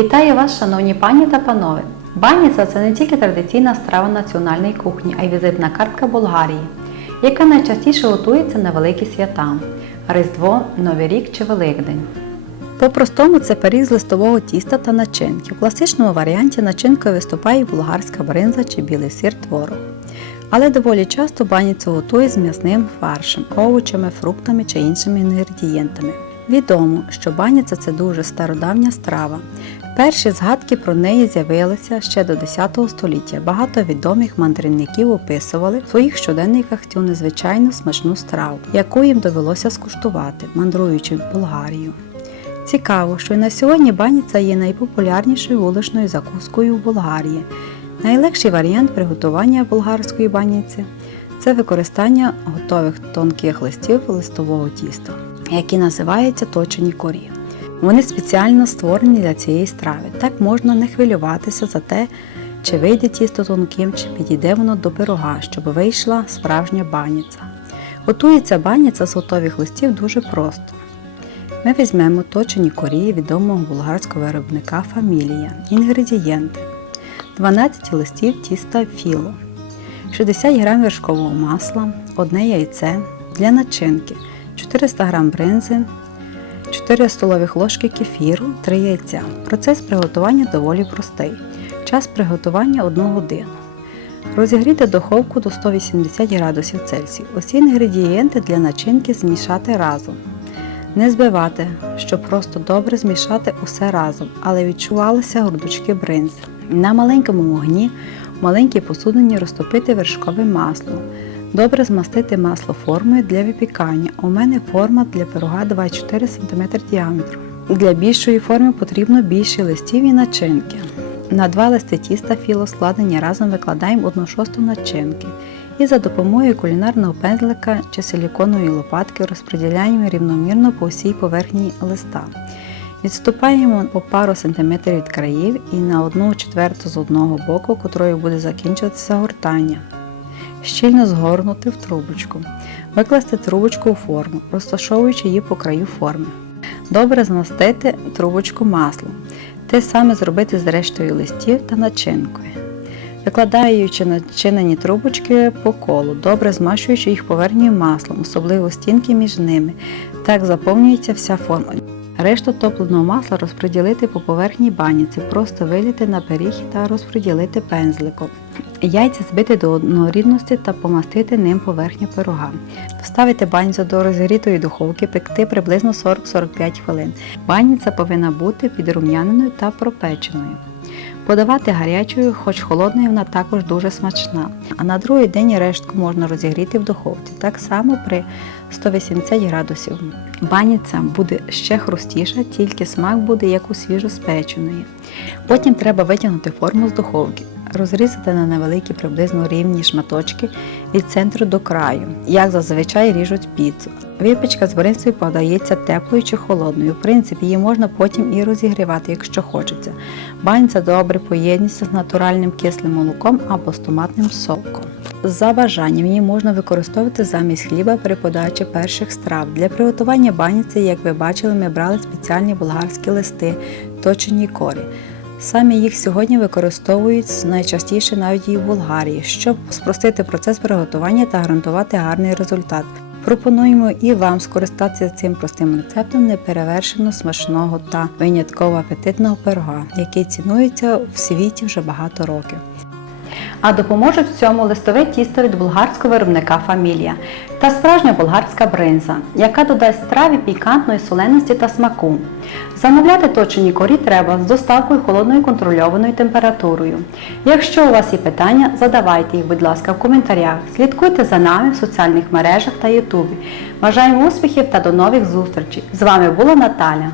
Вітаю вас, шановні пані та панове! Баніца це не тільки традиційна страва національної кухні, а й візитна картка Болгарії, яка найчастіше готується на великі свята Різдво, Новий рік чи Великдень. По-простому це пиріг з листового тіста та начинки. В класичному варіанті начинкою виступає болгарська бринза чи білий сир творог. Але доволі часто баніцю готують з м'ясним фаршем, овочами, фруктами чи іншими інгредієнтами. Відомо, що баніця це дуже стародавня страва. Перші згадки про неї з'явилися ще до 10 століття. Багато відомих мандрівників описували в своїх щоденниках цю незвичайно смачну страву, яку їм довелося скуштувати, мандруючи в Болгарію. Цікаво, що й на сьогодні баніця є найпопулярнішою вуличною закускою в Болгарії. Найлегший варіант приготування болгарської баніці це використання готових тонких листів листового тіста, які називаються точені корі. Вони спеціально створені для цієї страви. Так можна не хвилюватися за те, чи вийде тісто тонким, чи підійде воно до пирога, щоб вийшла справжня баніця. Готується баніця з готових листів дуже просто. Ми візьмемо точені корії відомого болгарського виробника Фамілія. Інгредієнти: 12 листів тіста філо, 60 г вершкового масла, 1 яйце для начинки, 400 г бринзи, 4 столових ложки кефіру, 3 яйця. Процес приготування доволі простий. Час приготування 1 годину. Розігріти духовку до 180 градусів Цельсію. Усі інгредієнти для начинки змішати разом. Не збивати, щоб просто добре змішати усе разом, але відчувалися грудочки бринзи. На маленькому вогні в маленькій посудині розтопити вершкове масло. Добре змастити масло формою для випікання. У мене форма для пирога 24 см діаметру. Для більшої форми потрібно більше листів і начинки. На два листи тіста філо складені разом викладаємо 1 шосту начинки і за допомогою кулінарного пензлика чи силіконової лопатки розподіляємо рівномірно по всій поверхні листа. Відступаємо по пару сантиметрів від країв і на 1 четверту з одного боку, котрою буде закінчуватися гортання. Щільно згорнути в трубочку. Викласти трубочку у форму, розташовуючи її по краю форми. Добре змастити трубочку маслом. Те саме зробити з рештою листів та начинкою. Викладаючи начинені трубочки по колу, добре змащуючи їх поверхнею маслом, особливо стінки між ними. Так заповнюється вся форма. Решту топленого масла розподілити по поверхні баніці, просто виліти на пиріг та розподілити пензликом. Яйця збити до однорідності та помастити ним поверхню пирога. Вставити баніцю до розгрітої духовки, пекти приблизно 40-45 хвилин. Баніця повинна бути підрум'яненою та пропеченою. Подавати гарячою, хоч холодною вона також дуже смачна. А на другий день рештку можна розігріти в духовці, так само при 180 градусів. Баніця буде ще хрустіша, тільки смак буде як у свіжоспеченої. Потім треба витягнути форму з духовки, розрізати на невеликі приблизно рівні шматочки від центру до краю, як зазвичай ріжуть піцу. Випічка з бринзою подається теплою чи холодною. В принципі, її можна потім і розігрівати, якщо хочеться. Банця добре поєднується з натуральним кислим молоком або з томатним соком. За бажанням її можна використовувати замість хліба при подачі перших страв. Для приготування баніці, як ви бачили, ми брали спеціальні болгарські листи, точені корі. Саме їх сьогодні використовують найчастіше навіть і в Болгарії, щоб спростити процес приготування та гарантувати гарний результат. Пропонуємо і вам скористатися цим простим рецептом неперевершено смачного та винятково апетитного пирога, який цінується в світі вже багато років. А допоможуть в цьому листове тісто від болгарського виробника Фамілія та справжня болгарська бринза, яка додасть страві пікантної соленості та смаку. Замовляти точені корі треба з доставкою холодною контрольованою температурою. Якщо у вас є питання, задавайте їх, будь ласка, в коментарях. Слідкуйте за нами в соціальних мережах та Ютубі. Бажаємо успіхів та до нових зустрічей! З вами була Наталя.